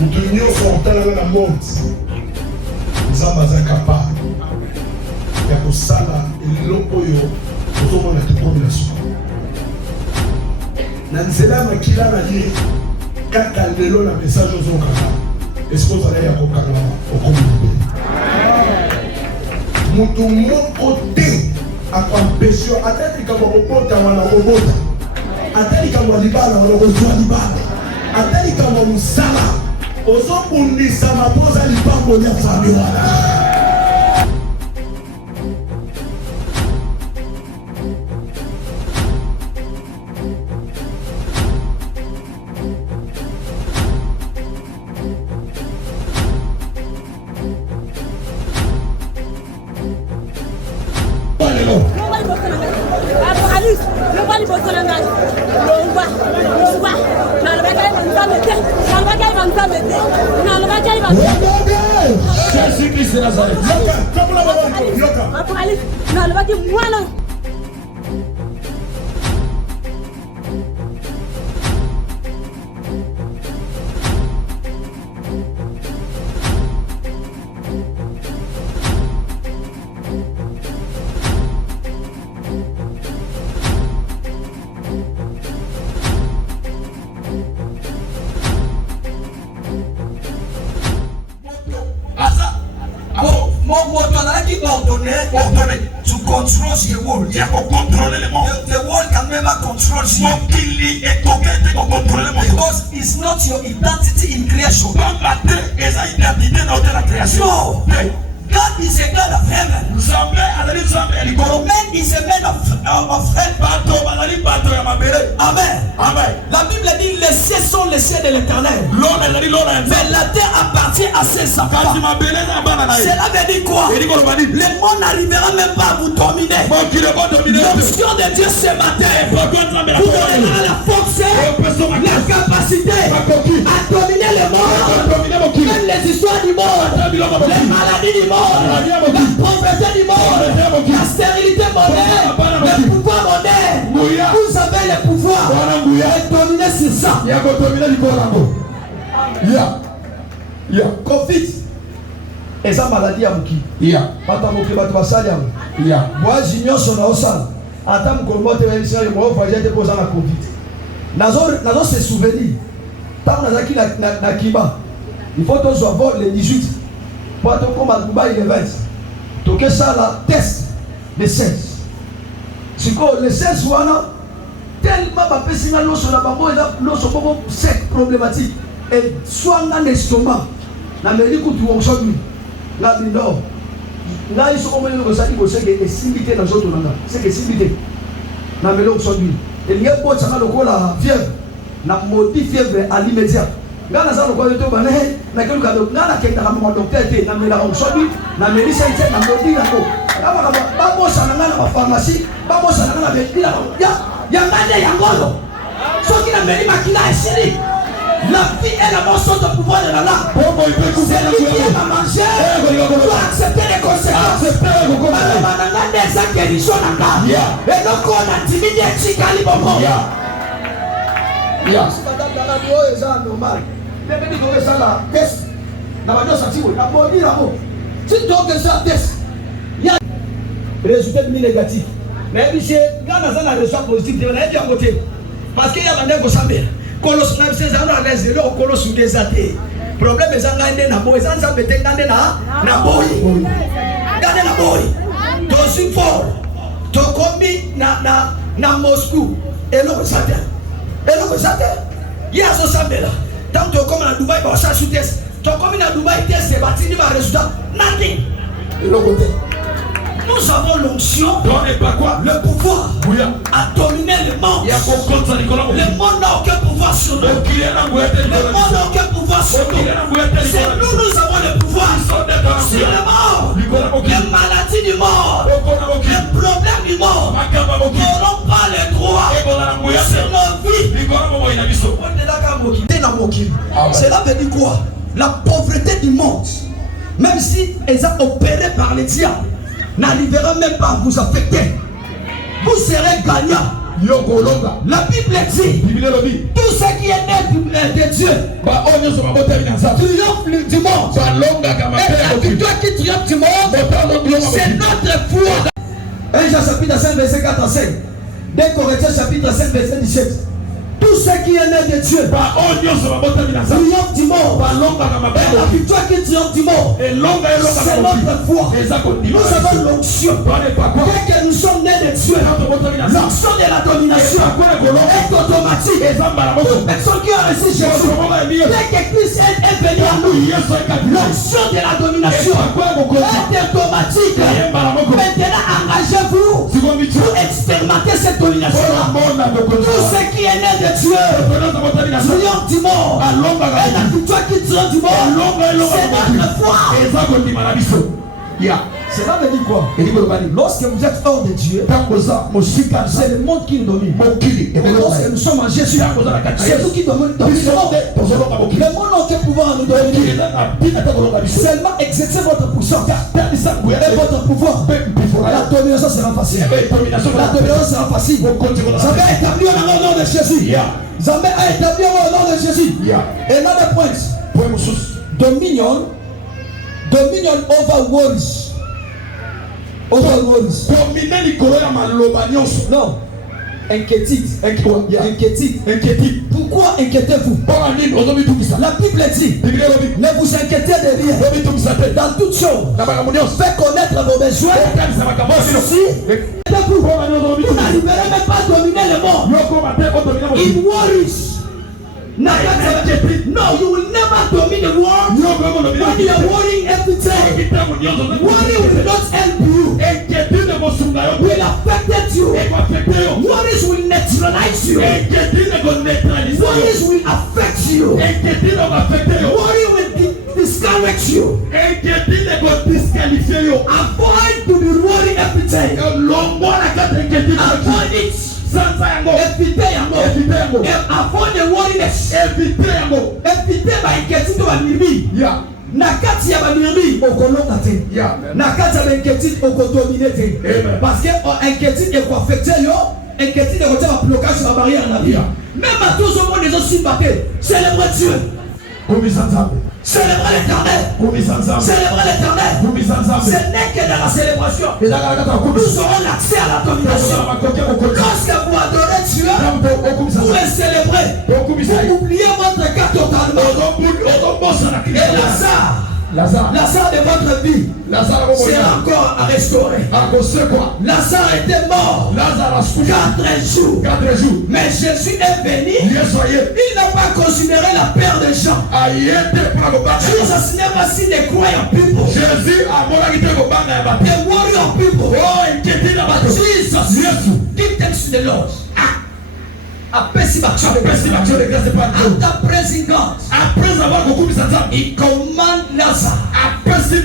Mutu nyonso otala na monde. Nzambe aza capable ya kosala eloko oyo ozomona tokomi na suka. Na nzela makila na ye kaka lelo na message ozokanga. Est-ce que ozala ya kokanga okomi libe? Mutu moko te akampesio atali kama kobota wana kobota. Atali kama libala wana kozwa libala. Atali kama musala ozobundisa mapoza lipango ya fami wana. Jésus-Christ de Nazareth. To control the world, the world can never control you because it's not your identity in creation. No, God is a God of heaven. Man is a man of hell. Amen. Amen. La Bible dit les cieux sont les cieux de l'Éternel. Mais la terre appartient à ses enfants. Cela veut dire quoi? Le monde n'arrivera même pas à vous dominer. L'option de Dieu ce matin vous donnera la force, la capacité à dominer le monde, même les histoires du monde, les maladies du monde, la pauvreté du monde, la stérilité mondaine, le pouvoir mondain. Vous avez le pouvoir de dominer sur ça. Covid et ça maladie à Mouki. Pata Mouki Batouasali à Mouki. Moi, j'ignore son osal. Attends, comment tu vas dire que moi, je vais te poser la Covid. Nazo se souvenir. Tant que na Kiba, il faut que tu sois le 18. Pour te comme à Dubaï le 20. Donc ça la test le 16. C'est quoi le 16 wana tellement ba pesina loso na bango eza loso beaucoup sec problématique et soit dans l'estomac na meli kutu aujourd'hui na bino na iso comme le ça dit que c'est simité dans autres nanga c'est que simité na meli aujourd'hui et lié pour ça na lokola fièvre na modi fièvre à l'immédiat ngana za lokola to bana na kelu ka donc ngana kenda kama docteur te na meli aujourd'hui na meli c'est na modi na ko ba bosa na ngana ba pharmacie ba bosa na ngana be ya ngane ya ngolo soki na meli makila esili. La vie est la mort de pouvoir de la langue. Celui qui aime à manger doit accepter les conséquences. Et donc on a timidé Chikali Bobo. Normal. Test. Résultat négatif. Mais il y a un résultat positif. Parce qu'il y a un résultat. Kolos na bisenza na lezi lo kolos ndezate problème ezanga ende na boy zanza betenda ende na boy ngane na boy to sifort to komi na Moscou elo zate ya so sambela tant to comme na Dubaï ba sa test to komi na Dubaï test e batini ba résultat nothing elo côté. Nous avons l'onction, le pouvoir à dominer le monde. Le monde n'a aucun pouvoir sur nous. Le monde n'a aucun pouvoir sur nous. C'est nous avons le pouvoir sur le monde. Les maladies du monde, les problèmes du monde, nous n'aurons pas le droit sur nos vies. Cela veut dire quoi? La pauvreté du monde, même si elle est opérée par les diables, n'arrivera même pas à vous affecter. Vous serez gagnant. La Bible dit, tout ce qui est né de Dieu triomphe du monde. Et toi qui triomphe du monde, c'est notre foi. 1 Jean chapitre 5 verset 4 à 5. 2 Corinthiens chapitre 5 verset 17. Tout ce qui est né de Dieu triomphe du monde. Et la victoire qui triomphe du monde, c'est notre foi. Nous avons l'onction. Dès que nous sommes nés de Dieu, l'onction de la domination est automatique. Toute personne qui a reçu Jésus, dès que Christ est venu à nous, l'onction de la domination est automatique. Maintenant, engagez-vous pour expérimenter cette domination. Tout ce qui est né de Dieu triomphe du monde. Et la victoire qui triomphe du monde, c'est notre foi. Cela veut dire quoi? Lorsque vous êtes hors de Dieu, c'est le monde qui nous domine. Mais lorsque nous sommes en Jésus, c'est nous qui domine le monde. Le monde n'a aucun pouvoir à nous dominer. Seulement exercez votre puissance et votre pouvoir. La domination sera facile. La domination sera facile. Zambé a établi au nom de Jésus. Zambé a établi au nom de Jésus. Another point. Dominion over worries. Over worries. Non. Inquiétude. Pourquoi inquiétez-vous? La Bible dit, ne vous inquiétez de rien. Dans toutes choses, faites connaître vos besoins. Vous n'arriverez même pas à dominer le monde. In worries. No, you will never domine the world when you are worrying every day. Worry will not help you. Will affect you. Worries will neutralize you. Worries will affect you. Worry will discourage you. Avoid to be worried every day. Avoid it. Évitez yango. Avoid the worriness. Évitez ba inquiétude ba nimi. Na kati ya ba nimi okolonga te. Na kati ya ba inquiétude okodominer te. Parce que inquiétude est quoi affecter yo. Inquiétude est quoi blocage sur la barrière na vie. Même à tous au monde les autres sympathés. Célébrer Dieu. Célébrer l'éternel. Célébrer l'éternel. Ce n'est que dans la célébration. Nous aurons l'accès à la domination. Lorsque vous adorez Dieu, vous les célébrez. Vous oubliez votre cas totalement. Et Lazare de votre vie, c'est encore à restaurer. Lazare était mort 4 jours. Mais Jésus est venu. Il n'a pas considéré la perte des gens. Jesus never seen the crying people. The warrior people. But Jesus give thanks to the Lord. After praising God, he command Lazarus to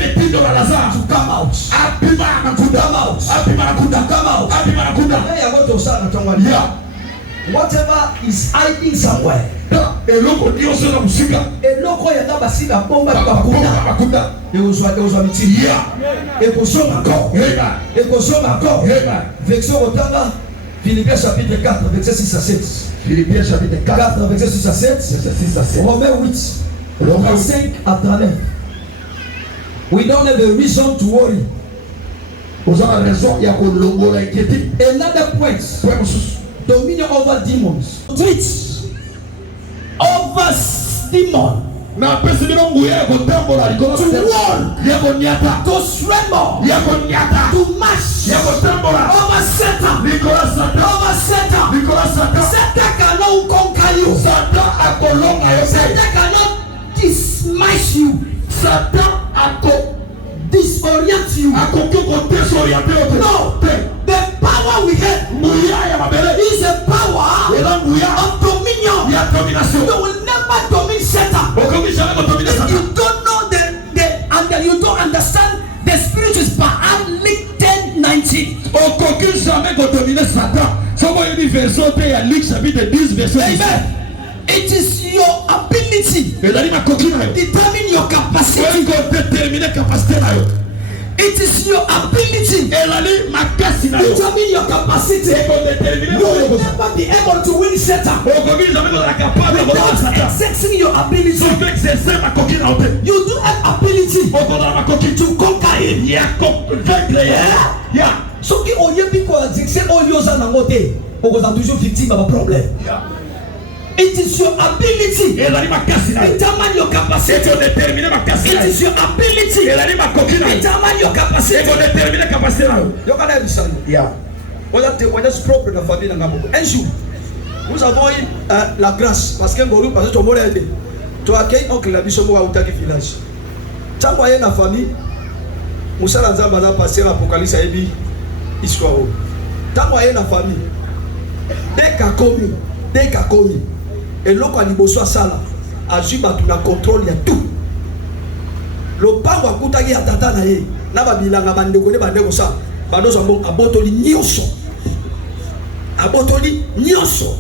come out. Whatever is hiding somewhere. Philippiens chapitre 4, verset 6 à 7. Philippiens chapitre 4, verset 6 à 7. Romains 8, Romains 5 à 39. We don't have a reason to worry. Another point. Dominion over demons. Treat over demons. To warn, to tremble, to march over Satan. Satan cannot conquer you. Satan cannot dismiss you. Satan disorient you. No, the power we have is a power of dominion. You will never domine Satan. If you don't know and you don't understand the spirit is Baal-Lik 10:19. Amen. It is your ability determine your capacity. It is is your ability. Determine your capacity. You will never be able to win Satan without exerting your ability. You do have ability to conquer him. Yeah. So qui on y est quoi c'est on y osa nangote because I'm toujours victime of a problem. It is your ability. Determine your capacity. It is your ability. Determine your capacity. You can have this. Yeah. On est propre dans la famille. Un jour, nous avons eu la grâce parce que nous parce que tout le monde a aidé. Tu as accueilli oncle la biso à Outaki village. Tu as voyé la famille. Moussa Lanza m'a passé l'Apocalypse à Ebi histoire. Tu as voyé la famille. Dès qu'a commis. Et l'eau quand il bosse à ça là, Ajiba tu na contrôle ya tout. Le pango a coutagi à tata na ye. Na ba bilanga bande ko ne bande ko ça. Bando so bon abotoli nyonso. Abotoli nyonso.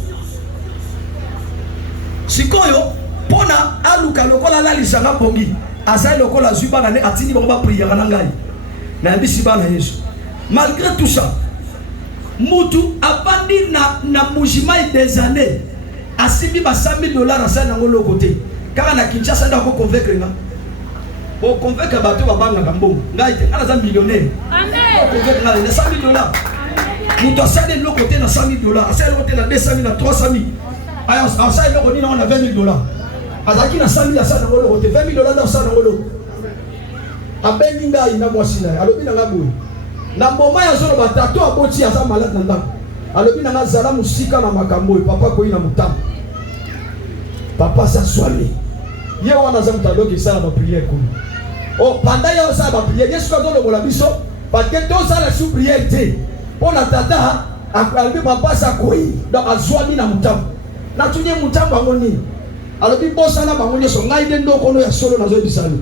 Sikoyo pona aluka lokola la lisanga pongi. Asa lokola zuba na ne atini ba prier na ngai. Na bisiba na Yesu. Malgré tout ça, mutu abandi na mujima des années. Asibi ba $100,000 à ça na ngolo côté. Car na Kinshasa nda ko convaincre nga. Bo convaincre bato ba banga kambo. Ngai te ala za millionnaire. Amen. Convaincre na $100,000. Mutu asale lo côté na $100,000. Asale côté na 200,000 na 300,000. Aya asale lo côté na $20,000. Azaki na 100,000 à ça na ngolo côté. $20,000 na ça na ngolo. Abengi nda ina mwasi na. Alobi na ngabo. Na mboma ya zolo batato aboti asa malade na ndako. Alobi na zala musika na makambo papa ko ina mutam. Papa s'assoit. Ye wana za mutalo ki sala ba prière ko. Oh pendant ya sala ba prière, Yesu ko do le biso parce que to sala sous prière te. On a tata alobi papa sa ko yi donc azwami na mutam. Na tunye mutam bango ni. Alobi bosa na bango nyeso ngai de ndo kono ya solo na zo bisalo.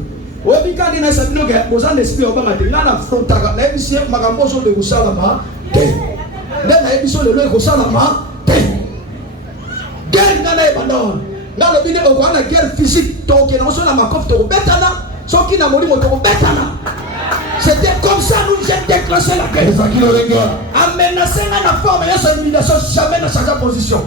Obi kandi na sabino ke bozan esprit obama te na frontaka na bisi makambo so de usala ma te. Nena ebiso le loiko sala ma te. Guerre ngana e bandon. Na lo bine o na guerre physique to ke na so na makof to betana so ki na molimo to betana. C'était comme ça nous j'ai déclenché la guerre. Amen na senga na forme ya so intimidation jamais na changer position.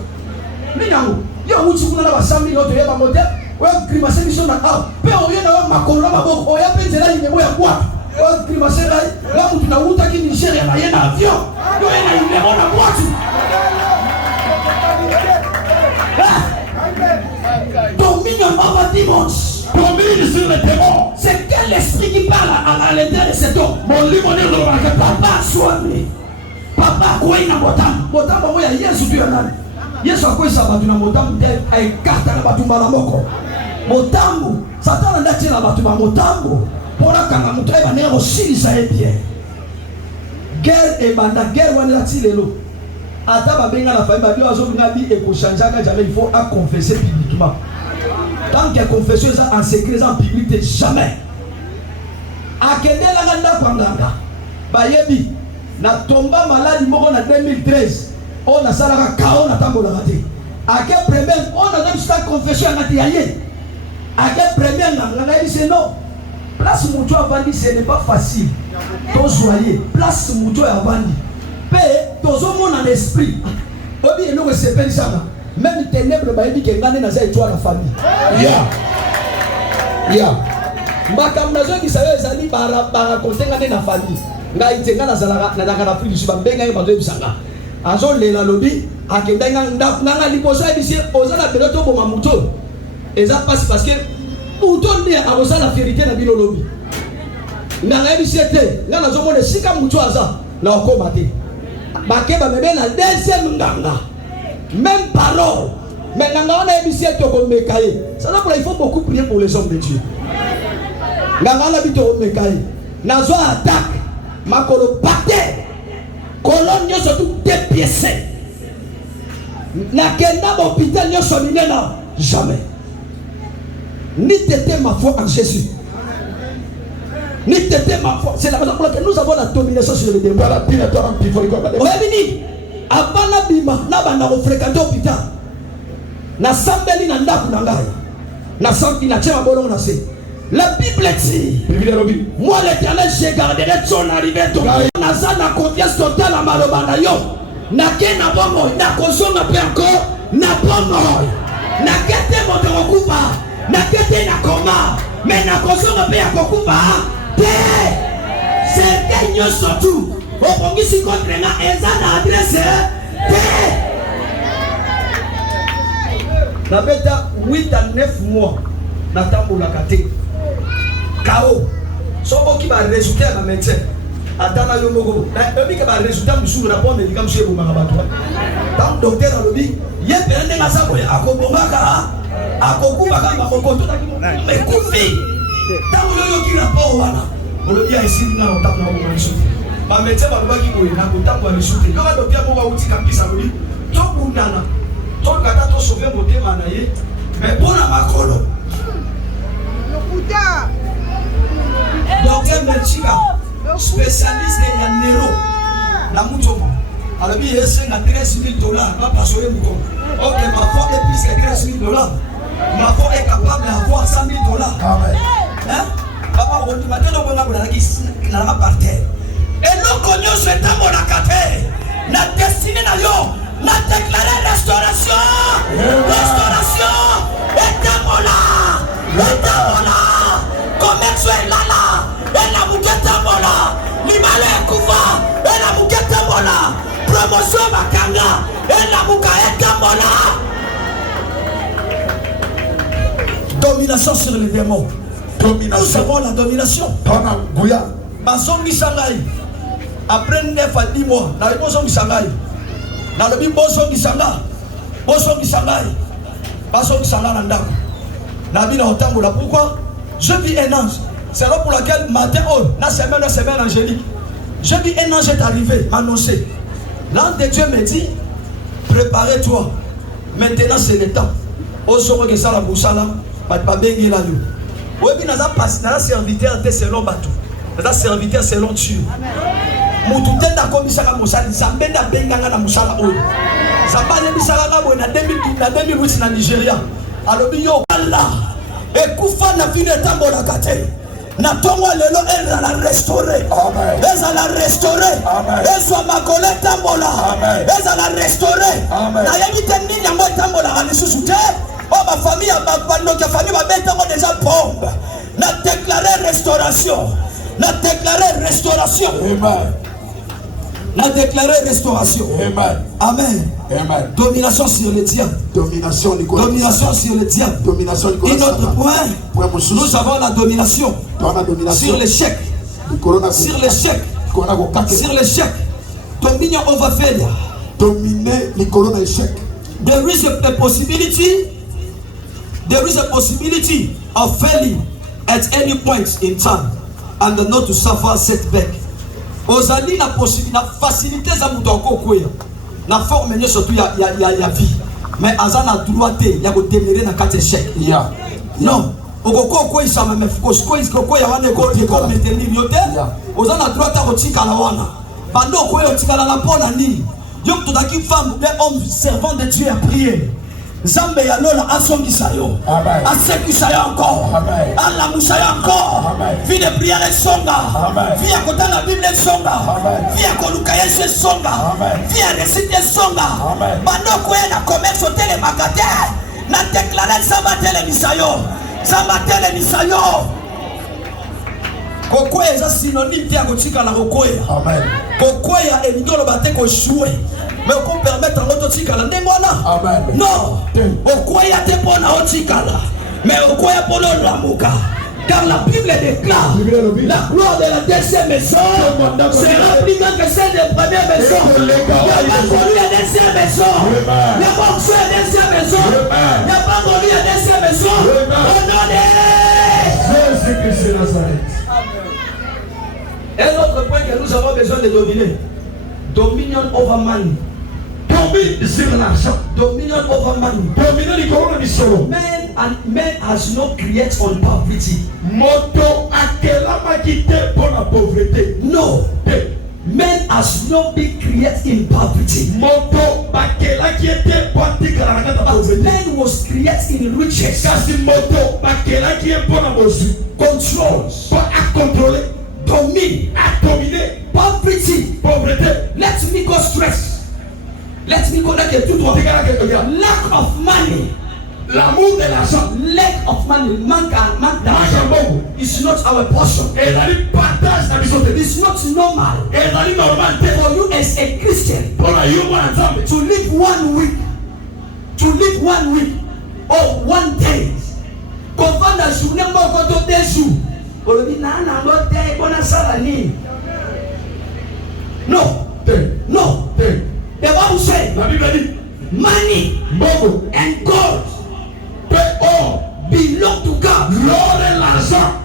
Minango yo uchi kuna na ba 100,000 to yeba mote. O grimace mission na a. Pe o yena wa makolo maboko o ya penzela ni ya kwa. O grimace la mutu na uta ki Nigeria na yena avion. Yo yena ile ona watu. Dominion over demons. Domine sur les démons. C'est quel esprit qui parle à l'intérieur de cet homme? Mon limonade de la Papa soigné. Papa quoi na motam. Motam mo ya Yesu tu yana. Yesu akwesa batu na motam de ay kata na batu mbala moko. Motambu Satan anda tena batu ba motambu. Pona kanga mutu eba ne osili sa bien. Guerre et banda guerre wana la tilelo. Ata ba benga la famille ba bio azo nga bi e ko chanjanga jamais il faut à confesser publiquement. Tant que confession ça en secret en public jamais. Akende la nganda kwanganga. Bayebi na tomba maladi moko na 2013. On a salaka kao na tambola ngati. Ake premier on a même sa confession ngati yaye. Ake premier nganga c'est non. Place mutu avandi ce n'est pas facile. To joyer place mutu avandi. Pe tozo mon en esprit. Obi eno ko sepeli sana. Même ténèbres bayebi ke ngane na za etwa la famille. Yeah. Mbakam nazo ki sayo ezali bara raconter ngane na famille. Ngai tenga na zalaka na daka na plus du benga e bazo bisanga. Azo lela lobi akenda nganga liboso ebisi ozala beloto boma muto. Eza passe parce que muto ndi akosala vérité na bino lobi. Nganga ebisi te ngana zo mona sika muto aza na okoma te. Bakeba mebe na deuxième nganga. Même parole. Mais nganga ona ebisi to ko mekaye. Ça là il faut beaucoup prier pour les hommes de Dieu. Nganga na bito mekaye. Nazo attaque makolo pate. Colonne nyoso tout dépiécé. Na kenda hôpital nyoso minena jamais. Ni t'étais ma foi en Jésus. Ni t'étais ma foi. C'est la raison pour laquelle nous avons la domination sur le démon. Avant la bima, na bana ko fréquenter hôpital. Na sambeli na ndaku na ngai. Na sambi na chema bolongo na se. La Bible dit, moi l'Éternel, je garderai son arrivée. Naza na confiance totale à malobana yo. Nake na bongo, na kozonga pe encore, na bongo. Nakete moto kokufa, nakete na koma, mais na kozonga pe akokufa. C'est gagnant surtout. Au Congrès contre na eza na adresse. Na beta 8 à 9 mois na tambola kate. Kao. Soko ki ba résultat na médecin. Atana yo moko. Na ebi ke ba résultat musu na bon médicament chez bo makabato. Tant docteur alobi, ye pende na sako ya akobongaka. Akokuba kama kokoto na kimo. Mais kufi. Tant yo ki rapport wana. Olobi a esi na otapna bo manisu. Ba médecin ba lobaki ko na kotambo ya risute. Yo ka docteur mo ba uti kapisa loli. To bundana. To kata to sauver motema na ye. Mais pour la makolo. Docteur Melchika, spécialiste de la neuro, la moutomo. Alors, il y a $13 000, pas par sur le mouton. Ok, ma foi est plus que $13 000. Ma foi est capable d'avoir $100 000. Amen. Hein? Papa, on dit maintenant qu'on a par terre. Et nous connaissons ce temps la café. La destinée n'a n'a déclaré restauration. Restauration. Et tamola. Et tamola. Commerce est là. Et la bouquette mola. L'imale koufa. Et la bouquette mola. Promotion bakanga. Et la bouquette mola. Domination sur les démons. Nous avons la domination. Bazongi sangai. Après 9 à 10 mois. Dans le bozongi sangai. Dans le bozongi sangai. Bozongi sangai. Bazongi sangai nandako. Nabi na otambola. Pourquoi? Je vis un ange. C'est là pour laquelle matin, la semaine angélique. Je vis un ange est arrivé, m'annoncer. L'ange de Dieu me dit, préparez-toi. Maintenant c'est le temps. Au soir que ça la boussala, pas bengi la yo. Oui, puis n'a serviteur selon bateau. N'a serviteur selon Dieu. Moutouten da komisaka musala, zambenda benganga na musala oyo. Zambane bisala ngabo na 2008 na Nigeria. Alobi yo Allah. Ekufa na fine tambola kate. Na tongo lelo elle la restaurer. Amen. Elle la restaurer. Amen. Elle soit ma collègue tambola. Amen. Elle la restaurer. Amen. Na yebite nini yango tambola ani susute. Oh ma famille ma bando ka famille ba beta mo déjà bombe. Na déclarer restauration. Na déclarer restauration. Amen. Na déclarer restauration. Amen. Amen. Amen. Domination sur les diables. Domination sur les diables. Domination et notre point, nous avons la domination sur l'échec. Sur l'échec. Sur l'échec. Dominion over failure. Dominer le corona échec. There is a possibility. There is a possibility of failing at any point in time and not to suffer setback. Ozali na possibilité, na facilité za mutu akokwea. Na forme nye surtout ya vie. Mais aza na droit te ya ko demeurer na kati échec. Yeah. Non. Okoko ko isa ma mefuko ko ya wane ko maintenir yote. Oza na droit ta ko tika la wana. Bando ko yo tika la pona ni. Yo to daki femme des hommes servants de Dieu à prier. Zambe ya lola asongisa yo. Asekisa yo encore. Ala musaya encore. Vie de prière songa. Vie à côté la Bible songa. Vie à koluka Yesu songa. Vie à réciter songa. Bando ko na commerce hôtel magate. Na déclarer sabatele misayo. Sabatele misayo. Kokoya eza synonyme te ya kotika la kokoya. Amen. Kokoya elingolo bate ko jouer. Mais on peut permettre à l'autre tigala ndengwana. Amen. Non. Okoya te pona otikala. Mais okoya pona lamuka. Car la Bible déclare la gloire de la deuxième maison sera plus grande que celle de la première maison. Il n'y a pas connu la deuxième maison. Il n'y a pas connu la deuxième maison. Il n'y a pas connu la deuxième maison. Au nom de Jésus-Christ de Nazareth. Un autre point que nous avons besoin de dominer. Dominion over man. Domine sur l'argent. Dominion over man. Dominion du corona du solo. Man has not created on poverty. Moto akela makite pour la pauvreté. No. Men has not been created in poverty. But Men was created in riches. Control. Domine. Poverty. Let me go stress. Let me go like a lack of money. L'amour de l'argent. Lack of money. Manque d'argent is not our portion. It's not normal for you as a Christian to live 1 week. To live 1 week or 1 day. Confond la journée moko 2 jours. Olobi na ngo te bona sala ni. No. No. The Bible says money and gold belong to God.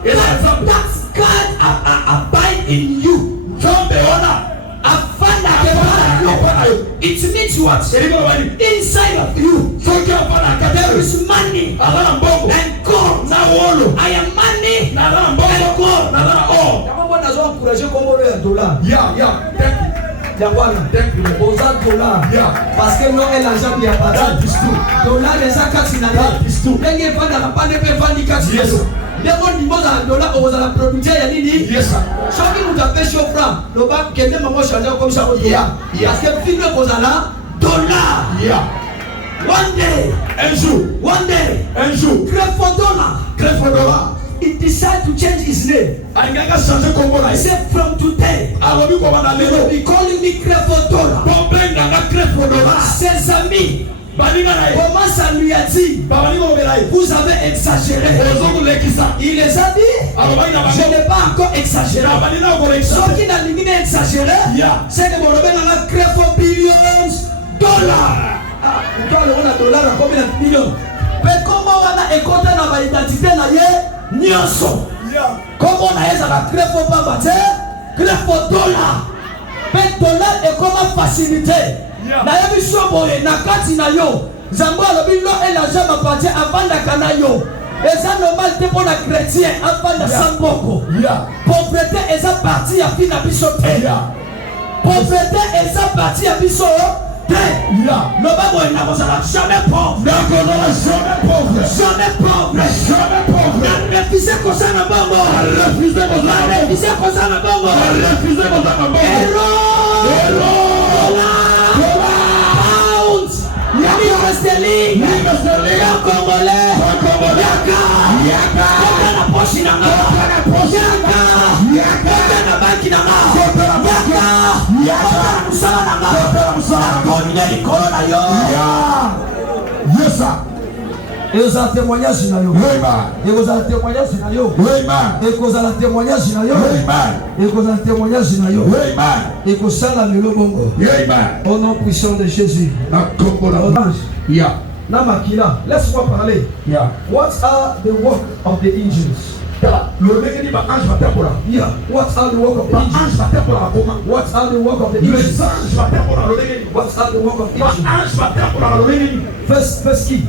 That's God abide in you. It means what? Inside of you there is money and God. I am money and God. Parce que non est l'argent qui a pas dollar les akati ndenge vanda na pande pe vandi kati ndeko ndimoza dollar oza producteur ya nini soki mutu apesi franc loba kende mamo changer comme ça au dollar parce que film kozala dollar one day Creflo he decided to change his name. He said from today you will be calling me Creflo. Ses amis commencent à lui dire vous avez exagéré. Il les a dit je n'ai pas encore exagéré. Ce qui n'a pas exagéré c'est que mon a Creflo billions dollars. On a dollars à combien de millions? Mais comment on a écouté dans l'identité nyonso comment on a ezala Creflo pamba te Creflo dollar pe dollar et comment facilité na yebi soboye na kati na yo zambo alobi lo et l'argent m'appartient avant da kana yo eza normal te pour la chrétien avant da samboko pauvreté eza parti ya fina biso te pauvreté eza parti ya biso le Bible n'est jamais pauvre. Jamais pauvre. Refusez qu'on s'en a bongo. Refusez qu'on s'en a bongo. Hello. Pounds. Yami sterling. Congolais. Yaka. La poche nanga. Yaka. La banque nanga. Yaka. Musala nanga. Yes, sir. Et vous avez témoignage na yo. Et vous avez témoignage na yo. Et vous avez témoignage na yo. Et vous avez témoignage na yo. Et vous sala melo bongo. Au nom puissant de Jésus. Namakila, laisse-moi parler. What are the work of the angels? Yeah. What are the work of the angels? What are the work of the angels? What are the work of angels? First key.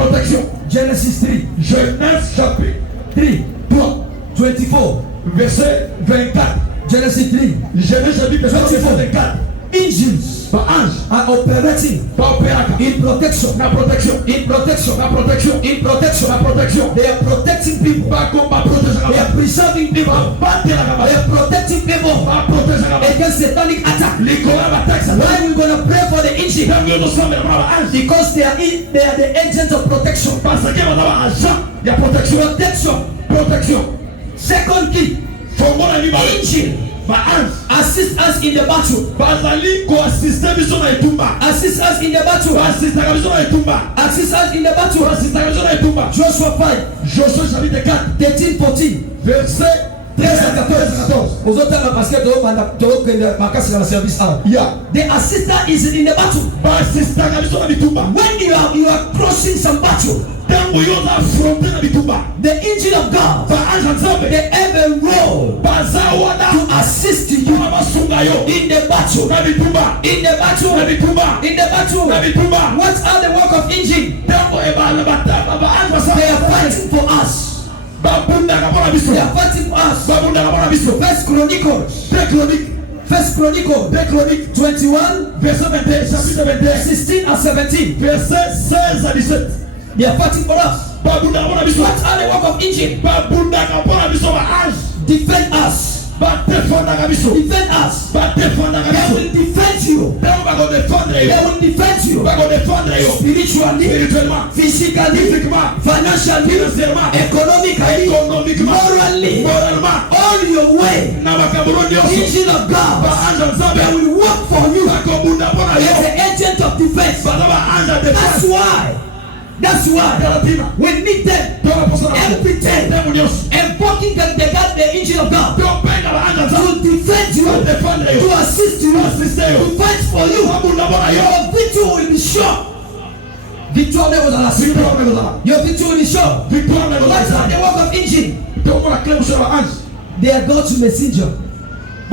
Protection. Genesis 3. Genèse chapitre 24. Verset 24. Genesis 3. Genèse chapitre 24. Angels are operating in protection. They are protecting people. They are preserving people. They are protecting people against satanic attack. Why are we going to pray for the angels? Because they are the agents of protection. Protection. Second key. Angel assist us in the battle. Assist us in the battle. Joshua 5. Joshua chapitre 4. 13-14. Verset 13-14. The assistant is in the battle. When you are crossing some battle, the angel of God, they have a role to assist you in the battle. What are the work of angels? They are fighting for us. They are fighting for us. First Chronicles 21, verset 16 and 17. Verset 16 à 17. They are fighting for us. What are the work of Egypt? Defend us. Defend us. They will defend you. They will defend you. Spiritually, physically, financially, economically, morally, all your way. Angel of God, they will work for you as an agent of defense. That's why we need them every day, invoking the angel of God to defend you, to assist you, to fight for you. Your victory will be sure. Your victory will be sure. That's not the work of angel. They are God's messenger. They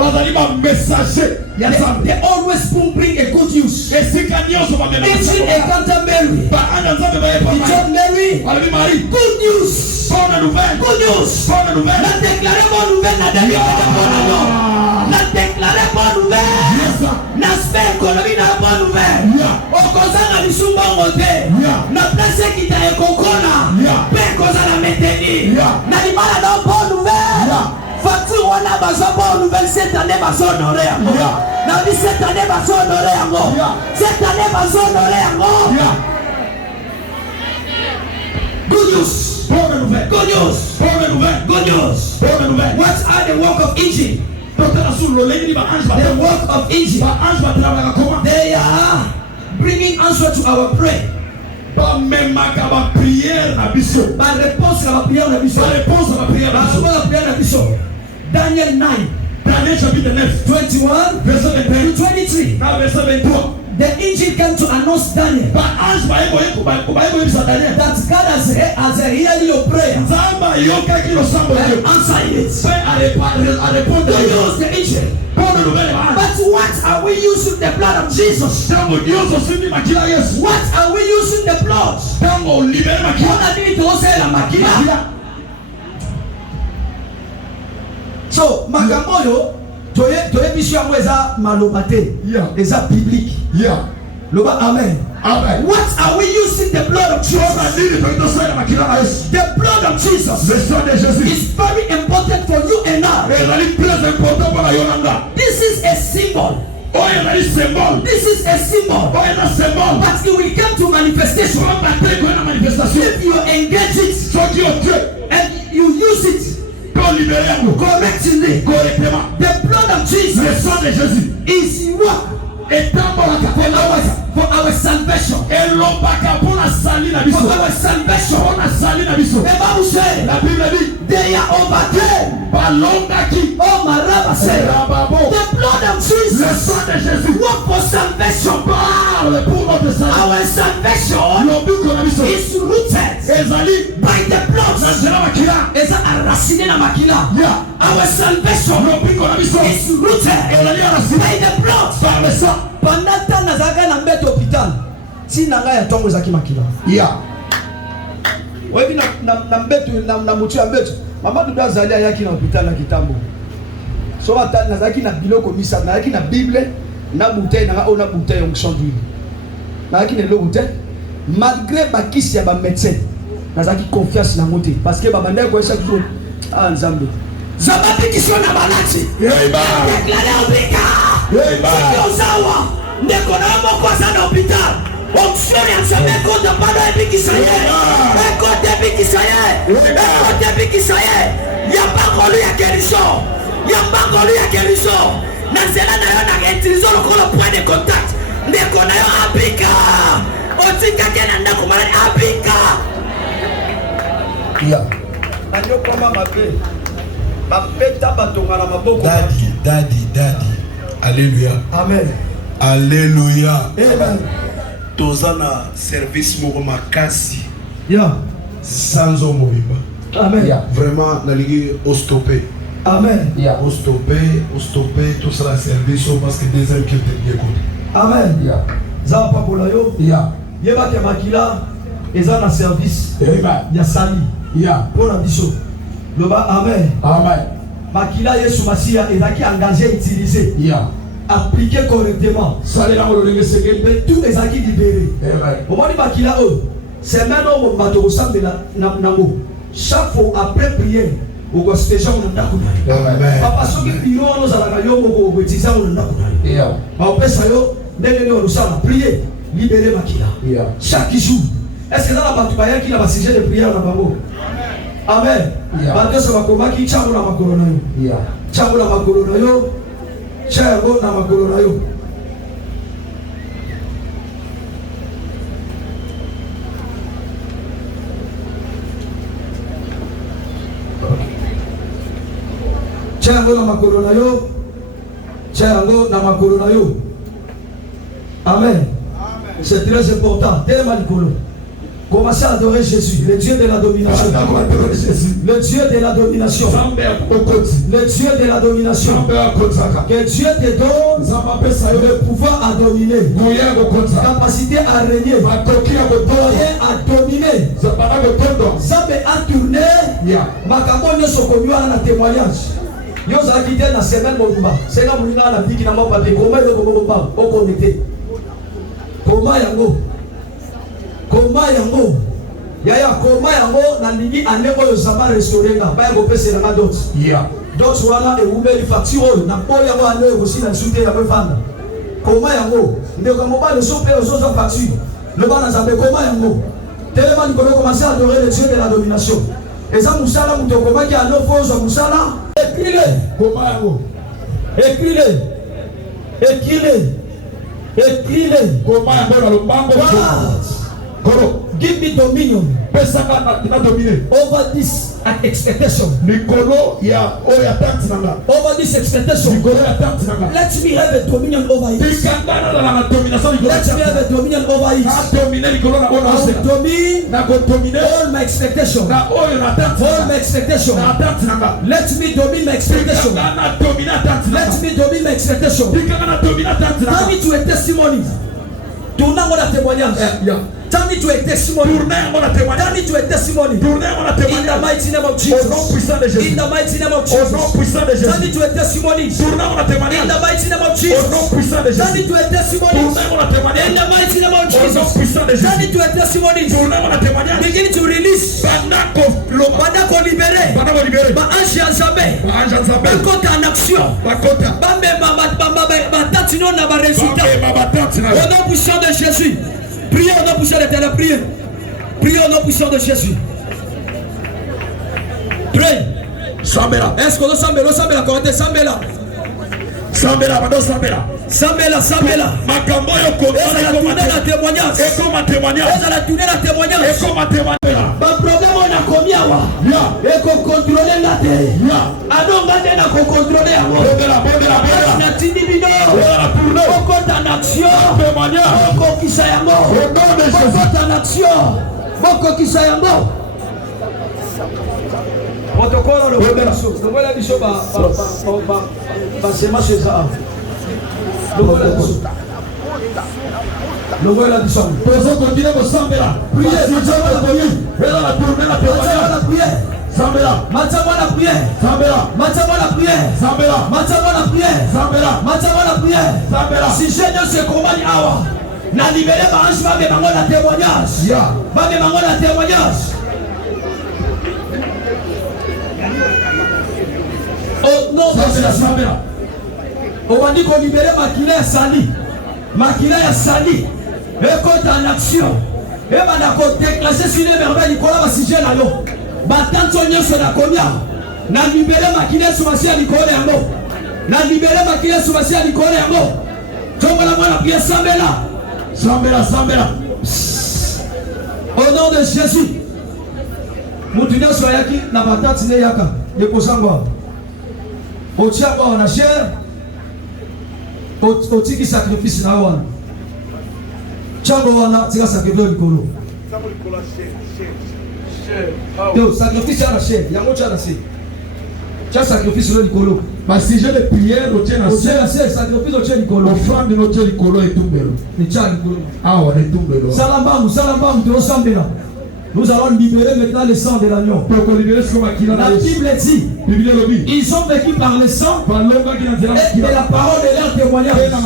always bring a good news. Angel encounter Mary. He told Mary, good news. Good news. La déclarer bonne nouvelle, la déclarer bonne nouvelle. N'aspect économique na bonne nouvelle. Okozanga bisumba ngote. Na place qui t'a ekokona. Pe kozana meteni. Na limala na bonne nouvelle. Facture wana bazo bonne nouvelle cette année bazo honorer yango. Na dit cette année bazo honorer yango. Cette année bazo honorer yango. Good news. Good news. Good news. What are the work of Egypt? The work of Egypt. They are bringing answer to our prayer. Par réponse à la prière de Bishop. Daniel 9. Daniel chapitre 9. 21 verset 21 to 23. The angel came to announce Daniel that God has heard your prayer and answered it. Don't use the angel. But what are we using the blood of Jesus? What are we using the blood? So, Magamoyo, toye bisu yango eza malobate, eza biblique. Loba amen. What are we using the blood of Jesus? The blood of Jesus is very important for you and I. This is a symbol. This is a symbol. But it will come to manifestation if you engage it and you use it correctly. The blood of Jesus is work for our salvation. For our salvation. The Bible says they are overcame. Oh my Rabbi said the blood of Jesus work for salvation. Our salvation is rooted by the blood. Our salvation is rooted by the blood. Pendant nazaka na mbeto hôpital, si nanga ya tongo zaki makila. Wewe na mbeto na mutu ya mbeto. Mama duda zalia yaki na hôpital na kitambo. So ata nazaki na biloko misa, na yaki na Bible, na bouteille na ona bouteille onction d'huile. Na yaki na lo bouteille malgré bakisi ya ba médecin. Nazaki confiance na moté parce que baba ndeko esa kito nzambe. Zabapi kisho na balati. Déclarer obika. Usawa ndeko na moko sana hospital. Onction ya semeko de bado ebikisaye. Eko debikisaye. Yambakolu ya guérison. Nazela na yo na utiliser le point de contact. Ndeko na yo abika. Otika kena ndako malade abika. Nanyo koma mabe. Bapeta batonga na maboko. Daddy. Alléluia. Amen. Alléluia. Amen. Tozana service moko makasi. Sans omobimba. Amen. Vraiment nalingi ostopé. Amen. Ostopé tout ça la service parce que deuxième qui te écoute. Amen. Za papola yo. Yeba ke makila eza na service. Ya sali. Pour la biso. Loba amen. Amen. Makila Yesu Masia ezaki engagé utilisé. Appliqué correctement. Mais tout ezaki libéré. Au moment makila c'est maintenant au bateau ressemble nango. Chaque fois après prière, au gospétion on ndako. Papa soki biro nous ala yo ko betisa on ndako. Après ça yo ndenge ni on prier, libérer makila. Chaque jour. Est-ce que dans la batuaya qui a sujet de prière na bango? Amen. Parce que ça va combattre chango na makolo na yo. Chango na makolo na yo. Chango na makolo na yo. Chango na makolo na yo. Chango na makolo na yo. Amen. C'est très important. Tellement likolo. Commencez à adorer Jésus, le Dieu de la domination. Le Dieu de la domination. Le Dieu de la domination. Que Dieu te donne le pouvoir à dominer. Capacité à régner. Moyen à dominer. Zambe a tourné. Makambo nyoso komiwa na témoignage. Yoza quitté na semaine mokuba. C'est là moulina na vie qui n'a pas papier. Comment il est au connecté? Comment yango? Koma yango yaya koma yango na lingi aneko yo zamba restaurer na ba ko pese na dot dot wana e umeli facture na po yango ane ko sina sute ya befanda koma yango ndio kama ba le sope o so facture le bana zambe koma yango tellement ni ko commencer à adorer le Dieu de la domination et ça musala muto koma ki ane fo zo musala écrile koma yango écrile koma yango na lombango give me dominion over this expectation. Over this expectation. Let me have a dominion over it. Let me have a dominion over it. I domine all my expectation. All my expectation. Let me domine my expectation. Let me domine my expectation. Turn me to a testimony. Tournant mon témoignage. Turn it to a testimony. Turn it to a testimony. In the mighty name of Jesus. In the mighty name of Jesus. Turn it to a testimony. In the mighty name of Jesus. Turn it to a testimony. In the mighty name of Jesus. Turn it to a testimony. Begin to release. Pendant qu'on libère. Ba ange Nzambe. Ba kota en action. Ba tatino na ba résultat. Au nom puissant de Jésus. Priez au nom puissant de l'Éternel, priez. Priez au nom puissant de Jésus. Prie. Sambela. Est-ce que nous sambela, sambela, correcte, sambela. Sambela, pardon, sambela. Sambela, sambela. Makambo yoko. Est-ce la tournée la témoignage? Et comme témoignage. Est-ce la tournée la témoignage? Et comme témoignage. Ba problème on a combien wa? Ya. Et qu'on contrôle la terre. Ya. Adon gade na qu'on contrôle ya wa. Bondela. Na tindibino. On compte en action. Témoignage. On compte qui ça ya mort. On compte en action. On compte qui ça ya mort. Protocole le remerciement. Le voilà biso ba sema chez ça. Le voilà biso. Le voilà biso. Poso continue ko sambela. Priez, matama la prière. Ela la tourner la prière. Sambela. Matama la prière. Sambela. Matama la prière. Sambela. Matama la prière. Sambela. Matama la prière. Sambela. Si Seigneur se commande awa. Na libérer ba ange ba be bango la témoignage. Ya. Ba be bango la témoignage. Au nom de Jésus. On va dire qu'on libère Makila et Sali. Makila et Sali. Et quand en action. Et on a déclenché sur les merveilles. Nicolas va siger là. Battant son yeux sur la combien. Na libéré Makila sur Massia Nicolas Yango. Na libéré Makila sur Massia Nicolas Yango. Donc on a la prière Sambela. Sambela. Au nom de Jésus. Moutunia soyaki na batati ne yaka. De Kosangwa. Otia kwa na chair. Otiki sacrifice na wana. Chango wana tika sacrifice likolo. Yo sacrifice à la chair, yango cha na se. Cha sacrifice le likolo. Ma sujet de prière au tien na se sacrifice au tien likolo. Offrande no tien likolo etumbelo. Ni cha likolo. Ah wa etumbelo. Salambamu to sambela. Nous allons libérer maintenant le sang de l'agneau. La Bible dit, ils ont vécu par le sang et de la parole de leur témoignage. La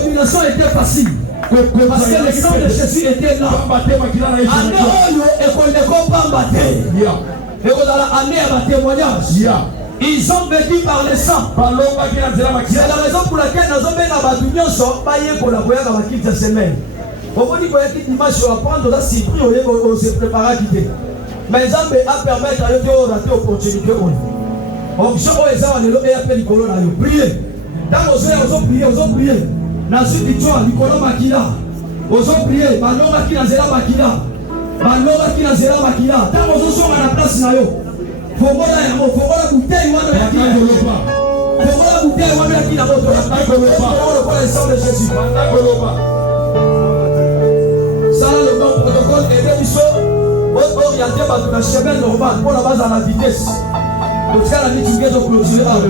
domination était facile. Parce que le sang de Jésus était là. Ils ont vécu par le sang. C'est la raison pour laquelle nous avons fait la semaine. On dit que dimanche, on va prendre la surprise, on se prépare à quitter. Mais ça va permettre à eux de rater l'opportunité. On sait qu'ils ont appelé Nicolas. Priez. Dans nos ont prié. Dans ce qui est Nicolas Makila. Ils ont prié. Malon Makila Zela Makila. Malon Makila Zela Makila. Dans nos sont à la place. Faut voir la bouteille. Faut voir la bouteille. Le sang de Jésus. Ça, le bon protocole est orienté par le chemin normal pour la base à la vitesse. Donc, ça, la vitesse est clôturée à le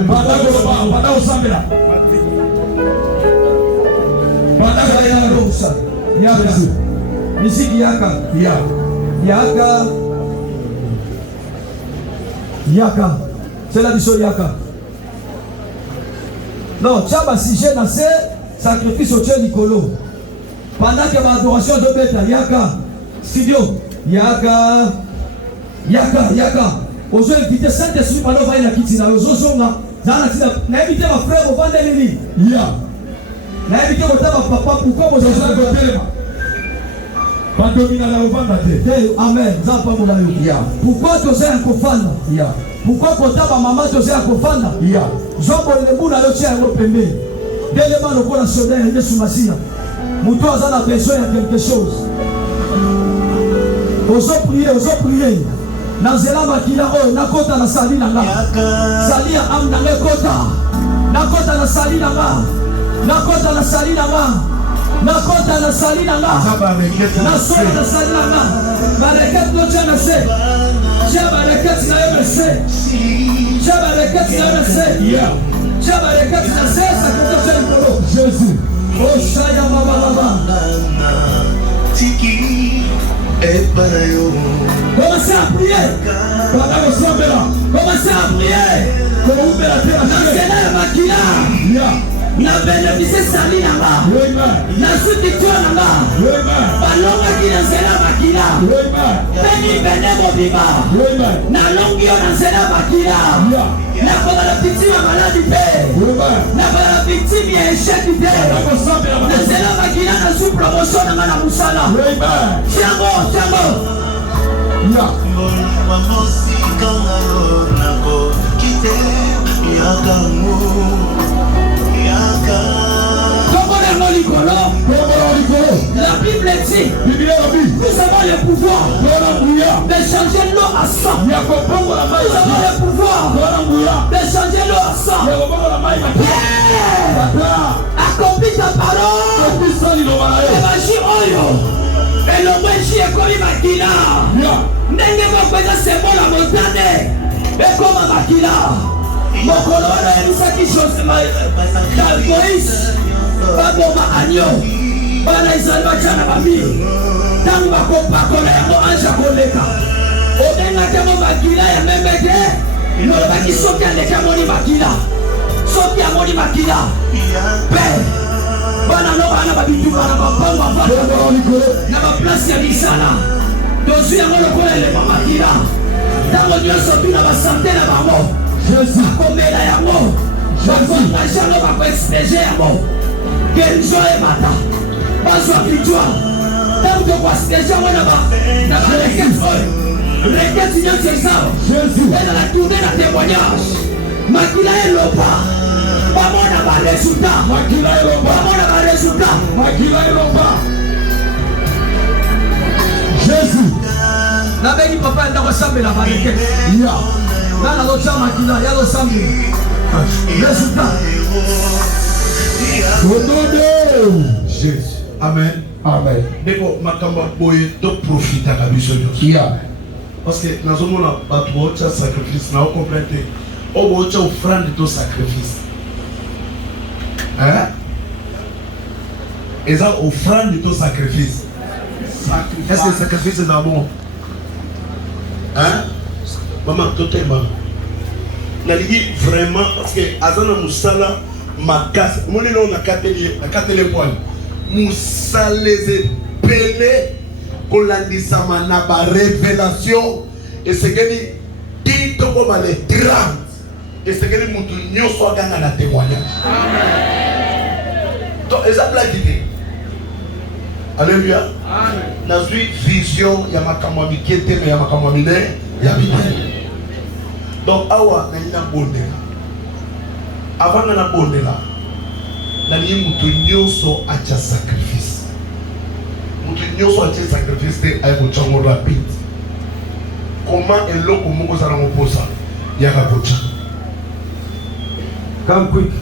musique Yaka. C'est la mission Yaka. Non, tu as si j'ai lancé sacrifice au Dieu Nicolo. Pendant que l'adoration de Bête, Yaka, studio, Yaka. Aux invité Saint-Esprit, pendant que la quitte, n'a invité ma frère au Vandélie. N'a invité mon papa, pourquoi vous avez Amen. Pourquoi tu es un cofanda? Pourquoi tu es maman, tu es un cofanda? Jean Paul le Bouna, tu es un reprémé. D'éléments de la soda et de Soumassia. Mouton a besoin de quelque chose. Osons prier. Nazela Makila, Nakota na Sali Nanga. Sali ya am Nanga Kota. Nakota na Sali Nanga. Nakota na Sali Nanga. Nakota na Sali Nanga. Nasona na Sali Nanga. Barakat no Janase. Jabarakat na Yemese. Jabarakat na Yemese. Jabarakat na Sesa Koto Jésus. Oh Shaya Baba. Tiki et Barayo. Commencez à prier. Commencez à prier. Nansela Makila. Na bénéficier Sali Nanga. Na soutien Nanga. Balonga qui Nansela Makila. Beni Benemo Biba. Na longio Nansela Makila. Na pour la victime maladie paix. Na pour la victime échec paix. Nansela Makila na sous promotion Nanga na musala. Tiango. La Bible dit nous avons le pouvoir de changer l'eau à sang. Nous avons le pouvoir de changer l'eau à sang. Accomplis ta parole. Évangile Oyo. Et le magie est comme Makila. N'est-ce pas c'est bon la montagne. Et comme Makila. Mon colonel est ça qui chose dans Moïse. Baboma agneau. Bana Israël va tchana bami. Tangu bakopa kona yango anja koleka. Odenga temo Makila ya memeke. No baki soki andeke amoni Makila. Soki amoni Makila. Pe. Bana no bana babituka na bapango avana. Na baplasi ya bisala. Dozu yango lokola elema Makila. Tango nyonso tu na basante na bango. Akomela yango. Bakontaje yango bakoexpege yango. Genjo e mata. Bazwa victoire. Tango tokoexpege yango na barekete oyo. Rekete nyonso ezao. Et dans la tournée na témoignage. Makila elopa. Bamona ba résultat. Bamona ba résultat. Jésus. Na beni papa ndako sambe na bareke. Na na locha Makila ya lo sambe. Résultat. Au nom de Jésus. Amen. Deko makamba boye to profita kabiso nyonso. Parce que nous avons un sacrifice, nous avons complété. On a une offrande de sacrifice. Hein? Et ça, offrande de sacrifice. Est-ce que le sacrifice est bon? Hein? Maman, tout est bon. Naligi vraiment parce que Azana Moussala ma casse. Mon nom on a quatre les poils. Moussala les épelés qu'on l'a dit ça na ba révélation et c'est que dit tout comme les 30 et c'est que mutu nyoso ganga na témoignage. Donc les applaudissements. Alléluia. Amen. Nazui vision ya makamwa mikete mais ya makamwa mine ya bidé. Donc awa na ina bonde. Avant na bonde là. Na ni mutu nyoso acha sacrifice. Mutu nyoso acha sacrifice te ay ko chango rapide. Comment eloko mongo za na posa ya kabocha. Come quick.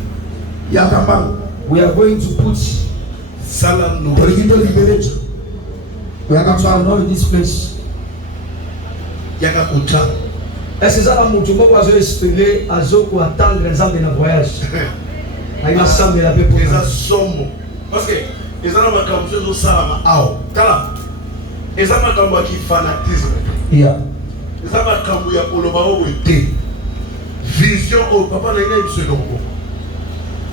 Ya kambang. We are going to put Salam no. We are going to know this place. Ya kabocha. Est-ce que ça va montrer pourquoi je vais espérer à zo pour attendre les hommes de notre voyage? Il m'a semblé la paix pour ça. Parce que les gens ont comme chose au salama. Ah, kala. Les gens ont comme qui fanatisme. Yeah. Les gens ont comme ya pour le bao été. Vision au papa n'a une seconde.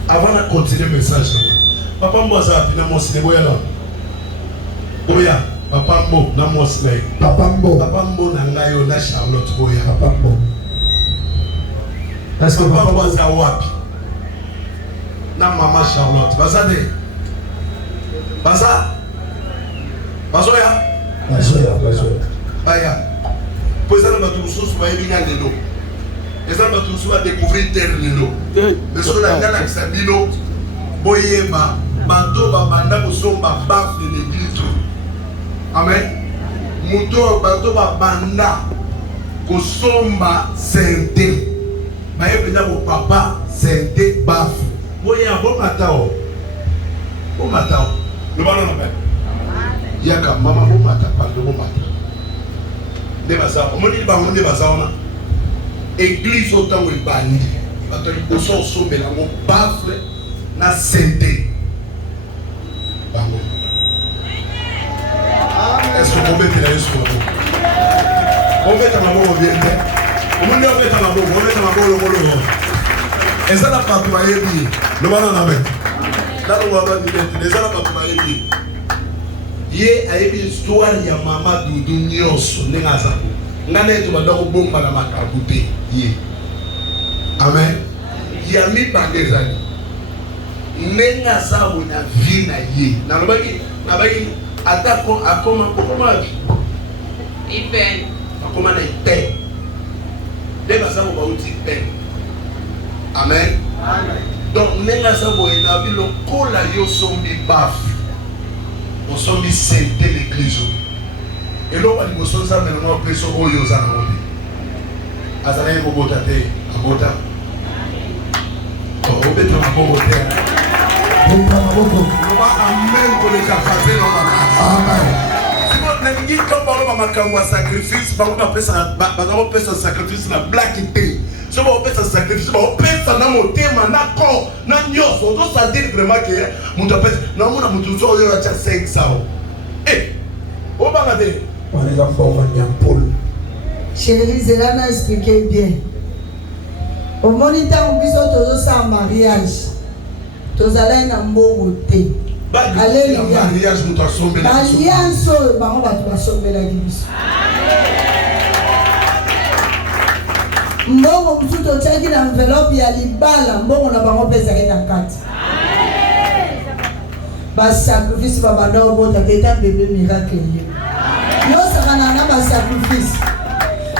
Avant de continuer le message. Papa mboza na mo cinéma là. Oya, papa mbo na mo cinéma. Papa mbo na ngayo na Charlotte oya. Papa mbo. Est-ce que papa mboza wapi? Na mama Charlotte. Bazade. Baza. Bazoya. Aya. Pois ela na tudo susu vai vir ali no. Esa na tudo susu découvrir terre lelo. Mais sur la gala sabino boyema bato babanda kosomba baf de l'église. Amen. Muto bato babanda kosomba sainté. Baye penda ko papa sainté baf. Boya bon matao. Bon matao. Le ballon na yaka mama bon mata pas de bon mata. De basa, on dit ba on de basa on. Église autant où il bani. Bato ko so so me la mo baf na sainté. Bango. Est-ce que vous mettez la sur vous? On met ta maman au bien. On met ta maman, on met ta maman au molo. Et ça n'a pas travaillé bien. Le ballon na met. Là on va dire les gens pas travaillé bien. Ye a une histoire ya mama Dudu nyonso ndenge aza ngana eto badako bomba na makabu te ye. Amen. Ya mibande ezali ndenge aza na vie na ye nabaki atako akoma ipen akoma na ipen nde baza ko bauti ipen. Amen. Donc ndenge aza boye na bilokola yo sombi bafu on sombi sainté l'église. Et là, on va dire ça, mais on va appeler ça au Yosa. Azanaï Bogota te, Abota. On va mettre un bon côté. On va amener pour les capacités dans ma casa. Amen. Si vous n'avez pas parlé de ma sacrifice, on va appeler ça sacrifice na blackité. Si on va appeler ça sacrifice, on va appeler ça na mon thème, na corps, na nyos. On doit se dire vraiment que mon appelle, non, mon amour, on va faire 500. Eh, on va regarder. On est en forme de Paul. Chérie, Zéla n'a expliqué bien. Au moniteur, on dit que tu as un mariage. Tu as un bon côté. Alléluia. Mariage, nous t'as sauvé la vie. Alliance, on va te sauver la vie. Mbongo msuto chaki na envelope ya libala mbongo na bango pesa na kati. Ba sacrifice ba banda obota keta bébé miracle. Yo sakana na ba sacrifice.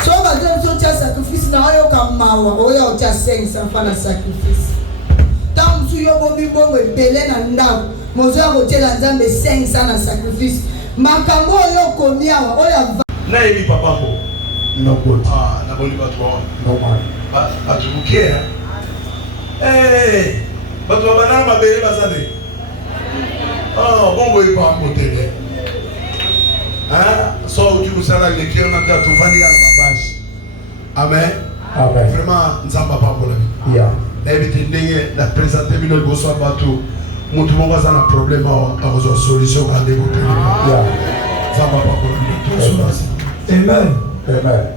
So ba je so cha sacrifice na yo kamawa oyo cha 500 fa na sacrifice. Tam su yo bobi bongo belé na ndako. Mozo ya kotela nzambe 500 na sacrifice. Makambo yo komia oyo na ebi papa ko. No good. Ah, na boli ba toi. No man. Ba tu care. Eh, ba tu ba na mabele ba sade. Oh, bongo ipa motele. Ah, so tu kusala le kio na ta tu fani na mabashi. Amen. Amen. Vraiment nzamba pa pour la. Yeah. D'habitude ndenge na présenter bino boso bato. Mutu mongo za na problème a solution ka développer. Yeah. Amen. Amen.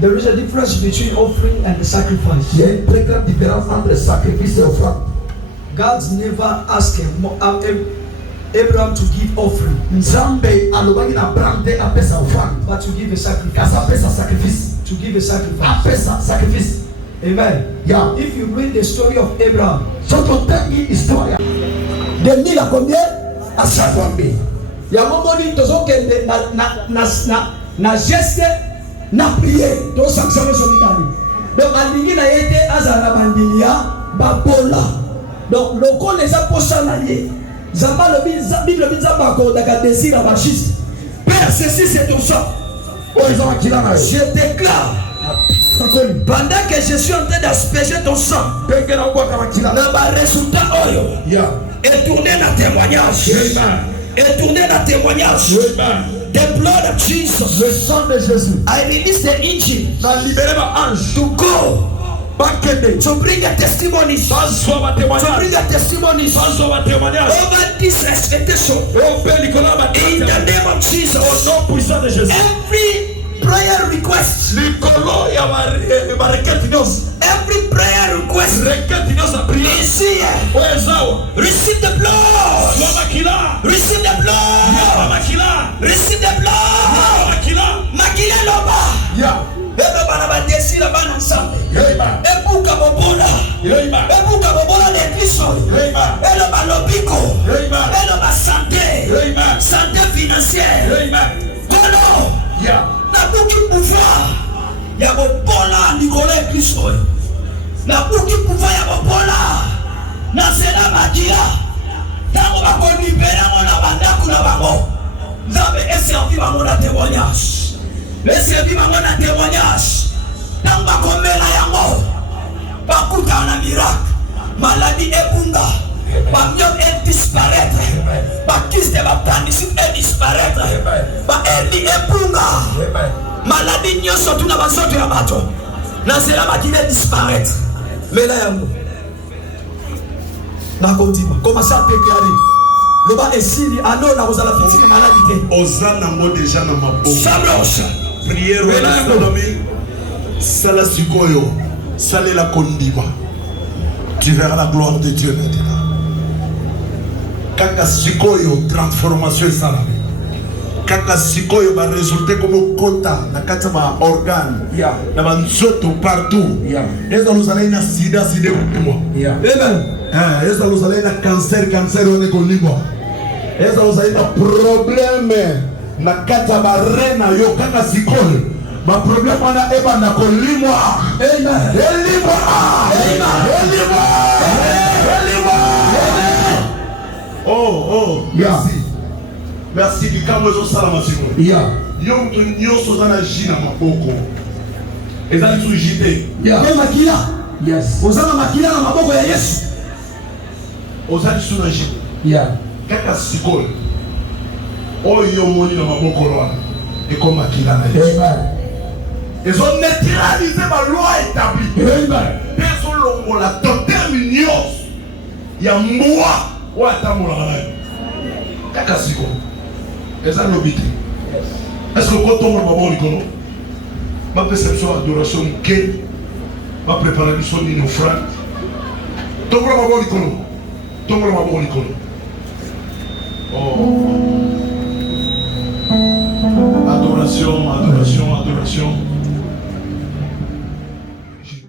There is a difference between offering and the sacrifice. Il y a une très grande différence entre le sacrifice et l'offrande. God never asked Abraham to give offering, Nzambe alobaki na Abraham te apesa offrande, but to give a sacrifice. kasi apesa sacrifice. To give a sacrifice. Apesa sacrifice. Amen. Yeah. If you read the story of Abraham, Soki otangi histoire de 1000 à combien? à 50 000. Ya momoni tozokende na geste na prier tosakisame so mitani. Donc alingi na yete azala na bandimi ya babola. Donc lokola eza posa na ye. Zamba le Bible bizamba akordaka désir à bachiste. Père, ceci c'est ton sang. Je déclare pendant que je suis en train d'asperger ton sang, le résultat oyo est tourné dans témoignage. Et tourné dans témoignage. The blood of Jesus. Le sang de Jésus. I release the angel Na libéré ma ange. to go Bakende. to bring a testimony. To bring a testimony over this expectation. In the name of Jesus. Every prayer request. Every prayer request. Is here. Receive the blood. Receive the blood. Receive the blood. Makila loba. Ebe bana badesi la bana nsambe. Ebuka bobola. Ebuka bobola de Kristo. Elo balobiko. Elo ba santé. Santé financière. Kono. Na buki pouvoir. Ya bobola Nicolas Kristo. Na buki pouvoir ya bobola. Na sela magia. Tango bako libera mona bandaku na bango. Nzambe eservi bango na témoignage. Eservi bango na témoignage. Tango bako mela yango. Bakuta na miracle. Maladie ebunga. Bamion est disparaître. Bakiste baptandisite est disparaître. Ba eli ebunga. Maladie nyonso tuna basoto ya bato. Na zela bakine disparaître. Mela yango. Na kontima. Commence à déclarer. Loba esili ano na kozala fitina maladie te. Ozana mo déjà na maboko. Sabrocha. Prière na salami. Sala sikoyo. Salé la kondima. Tu verras la gloire de Dieu maintenant. Kaka sikoyo transformation salami. Kaka sikoyo va résulter comme kota na kata ba organe. Na ba nzoto partout. Eza lozala ina sida kutumwa. Amen. Eza lozala ina cancer one kolibwa. Eza lozala ina problème na kata ba rena yo kaka sikoyo. Ma problème wana eba na kolimwa. Amen. Elimwa. Oh, merci. Merci du kamozo salama siko. Yo mtu nyoso zana jina maboko. Ezali su jite. Ye makila. Yes. Ozana makila na maboko ya Yesu. Ozali su na jite. Kaka siko. Oyo moni na maboko roa. Eko makila na Yesu. Amen. Ils ont neutralisé ma loi établie. Personne longo la détermination. Il y a moi ou atamola. Kaka siko. Eza lobité. Est-ce que quand on va voir l'icône, ma perception adoration que ma préparation d'une offrande. Ton va voir l'icône. Ton va voir l'icône. Oh. Adoration.